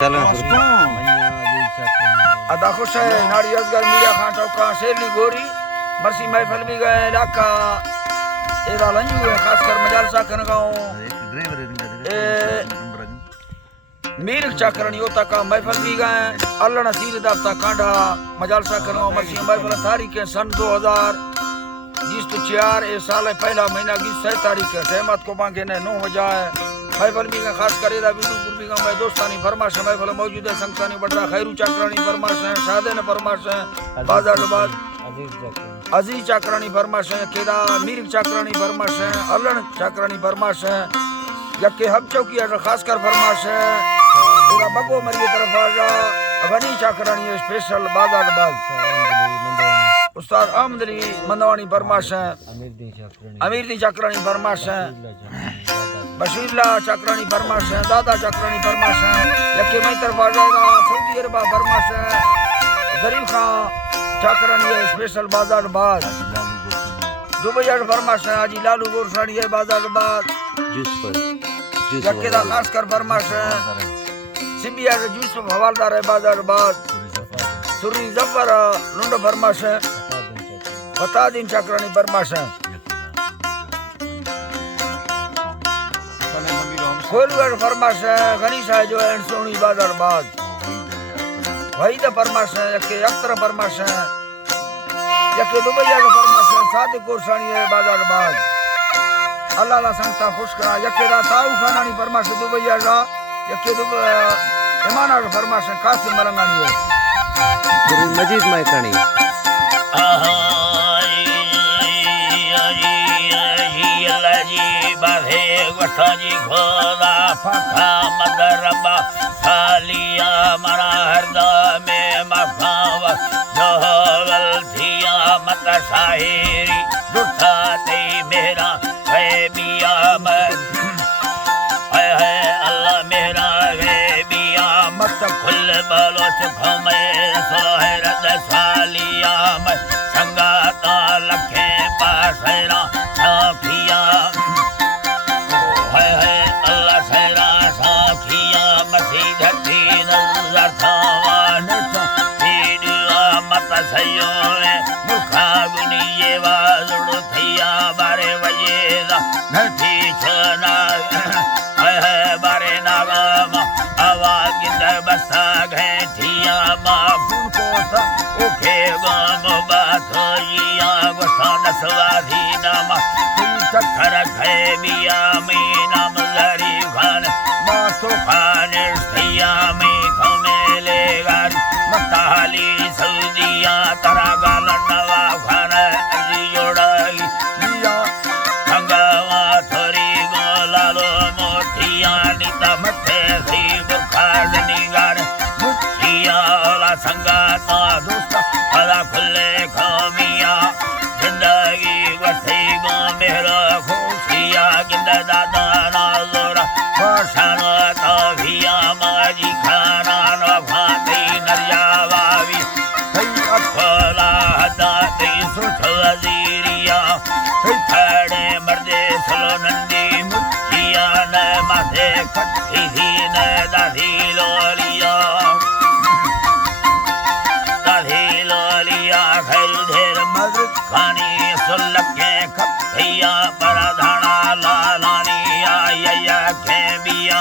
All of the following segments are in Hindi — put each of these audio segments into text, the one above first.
अदा खुश है नाड़ी असगर मीरा खान टोका शेरली गोरी मरसी महफिल भी गए इलाका एरा लंजू है खासकर मजालसा कन गाँव मीर चाकरणी होता का महफिल भी गए अल्लाह नसीर दाफ्ता कांडा मजालसा कन गाँव मरसी महफिल तारीख है सन 2000 जिस तो 4 ए साल पहला महीना की 6 तारीख है सहमत को मांगे ने 9 बजाए महफिल भी खास करेरा बिंदुपुर भी मैं दोस्तानी फरमाश है महफिल मौजूद है संगतानी बड़रा खैरू चाकरानी फरमाश है शादन फरमाश है बाजार बाज अजीज चाकरानी फरमाश है केदा मीर चाकरानी फरमाश है अल्लन चाकरानी फरमाश है यके हक चौकी है खास कर फरमाश है तेरा बगो मरिए तरफ आजा गनी चाकरानी है स्पेशल बाजार बाज उस्ताद अहमद अली मंदवानी फरमाश है अमीर दी चाकरानी फरमाश है बशीरला चाकरानी फरमाश है दादा चाकरानी फरमाश है यके मई तरफ आ जाएगा सऊदी अरब फरमाश है गरीब खां चाकरानी है स्पेशल बाजार बाज दुबई फरमाश है हाजी लालू गोरसानी है बाजार बाज यके दा खास कर फरमाश है सिबिया यूसुफ हवालदार है बाजार बाज सुरी जफर लुंड फरमाश है बता दिन चाकरानी फरमाश है खोलवर फरमाश है गनीशा जो है सोनी बाजार बाज वहीद फरमाश है यके अख्तर फरमाश है यके दुबैया का फरमाश है सादिक गोरसानी है बाजार बाज अल्लाह ला संगता खुश करा यके दा ताऊ खानानी फरमाश है दुबैया का यके इमाना का फरमाश है कासिम मरंगानी है मजीद मायकानी जी खोदा फखा मदरबा सालिया मरा हरदा में मफाव जोहल थिया मत शाहिरी दुठा ते मेरा है बिया मत है अल्लाह मेरा है बिया मत खुल बलोच भमे सोहरद सालिया मत संगाता लखे पासरा साफिया चक्कर बिया में नाम जरी खान मासो खान भैया में खमेले गार मताली सऊदिया तरा गालन नवा खान अर्जी जोड़ाई बिया संगवा थोरी गोलालो मोतिया निता मथे सी बुखार निगार मुखिया ओला संगाता दोस्त अला खुले खामिया जिंदगी वसी गो मेरा खुशिया गिंद दादा नालोरा फशानो तभिया माजी खाना न भाती नरियावावी हई अखला हदाती सुठ वजीरिया हई थड़े मर्दे सलो नंदी मुखिया न माथे कट्ठी ही न दाधी लोलिया खैर ढेर मदद खानी सुलके खपैया बड़ा धाना लालानी आया खेबिया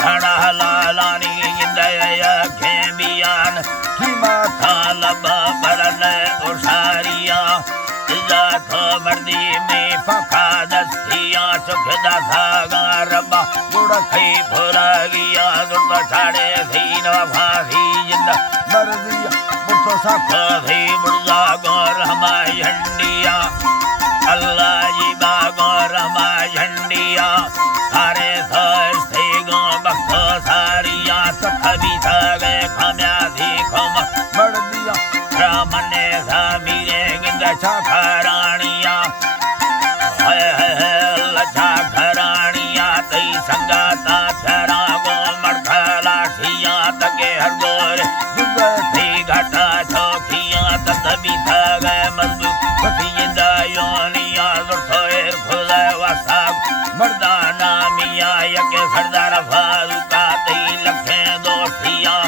धाना लालानी इंदया खेबियान की माथा लबा बरन उशारिया इजा तो मर्दी में फखा दस्तिया चुख दागा रबा गुड़ खई भोला गिया दुर्द छाड़े थी न भाभी जिंदा मर्दिया तो साखा थी बुढ़ा गौर हमारी झंडिया अल्लाह जी बागौर हमारी झंडिया सारे सर थे गो बख्तो सारिया सखबी सगे खम्या थी खम बढ़ दिया रामन ने सामीरे गिंदा छाखरानिया लच्छा खरानिया तई संगाता छरा गो मड़खला ठिया तके हर गोर थी घटा चौकिया तभी थगे मजबूत फसी योनिया दुर्थोर खुले वसाब मर्दाना मिया यके सरदार फारूका तई लखे दोस्त हिया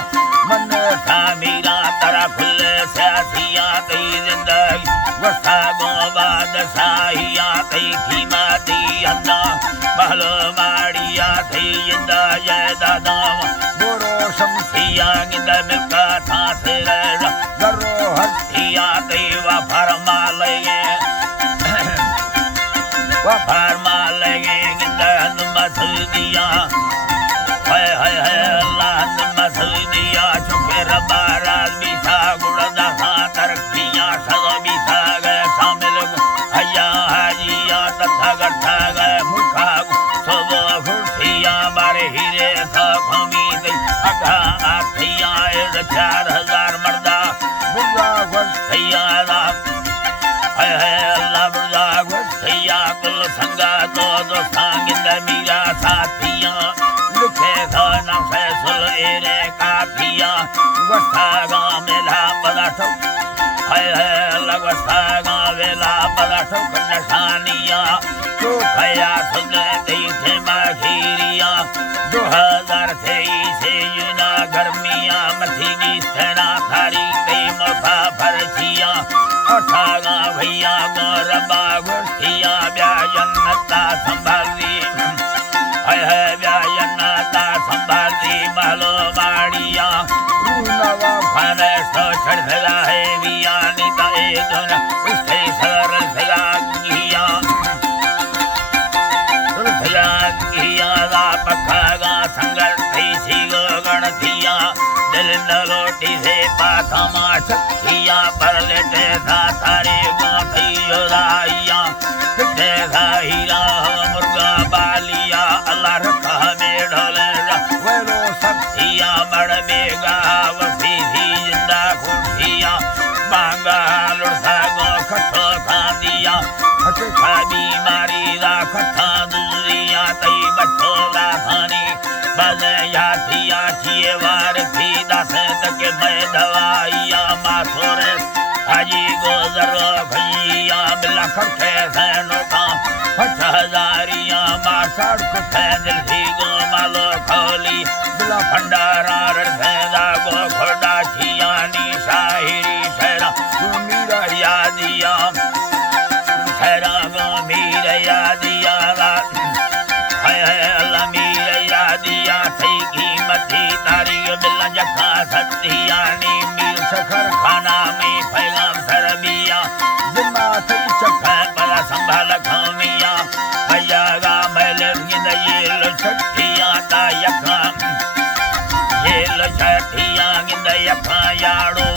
मन था मीरा तरा खुल सिया तई जिंदगी वसा गो बादशाहिया तई खीमा दी अन्ना महलो माड़िया थई जिंदा जय दादा गोरो शमसिया गिंद मिलका था सिर दरो हस्तिया तई वा फरमा लगे वा फरमा लगे गिंद मसदिया हाय हाय हाय अल्लाह मसदिया चुके रबारा बिसा गुड़दा सा तरकिया सदा बिसा गए शामिल हया हाजिया तथा गथा गए मुखा सब खुशिया बारे हीरे था खमी दे अगा आखिया 4000 मर्दा बुर्रा वस्तिया हाय हाय अल्लाह बुर्रा वस्तिया कुल संगा दो सांगिंद मीरा साथिया लिखे था ना फैसल एरे काफिया वस्तागा मेला बदाठो हाय हाय लगस्तागा वेला बदाठो कन्नशानिया तो खया सुने देखे माखीरिया 2023 से युना गर्मिया मथीगी सेना थारी कई मोथा फरसिया अठागा भैया गोरबा गुस्तिया ब्याजन्नता संभाली हाय हाय ब्याजन्नता संभाली महलो माड़िया रूनवा खाने सो चढ़ सला है बियानी ता एदन उससे सरल सला गिया सुरसला गिया दा पखागा संगल थी सीगो गणथिया दिल न लोटी से पाथा माछ किया पर लेटे था थारे गो थी योदाइया पिटे था हीरा मुर्गा बालिया अल्लाह रखा में ढोले वेलो सब्जिया बड़ बेगा वसी थी जिंदा खुशिया बांगा लुड़सा गो खट्ठो खा दिया हटे खा बीमारी दा खट्ठा दूरिया तई बच्चो दा खानी बले याथिया छिए वार थी दस तक मैं दवाइया माथोरे हाजी गोजरो भैया बिला खट्टे से नोटा 5000 मासाड़ कुत्ते दिल थी गो मालो खोली बिला भंडारा रसेदा गो खोड़ा छियानी शाहिरी शेरा मीरा यादिया शेरा गो मीर यादिया हाय हाय अल्लाह मीर यादिया थई कीमती तारीख बिला जखा सत्यानी मीर सखर खाना में पैगाम सरबिया जिम्मा थई चखा बला संभाल खामिया भैया गा मैल गिंद ये लछटिया ता यखा ये लछटिया गिंद यखा याड़ो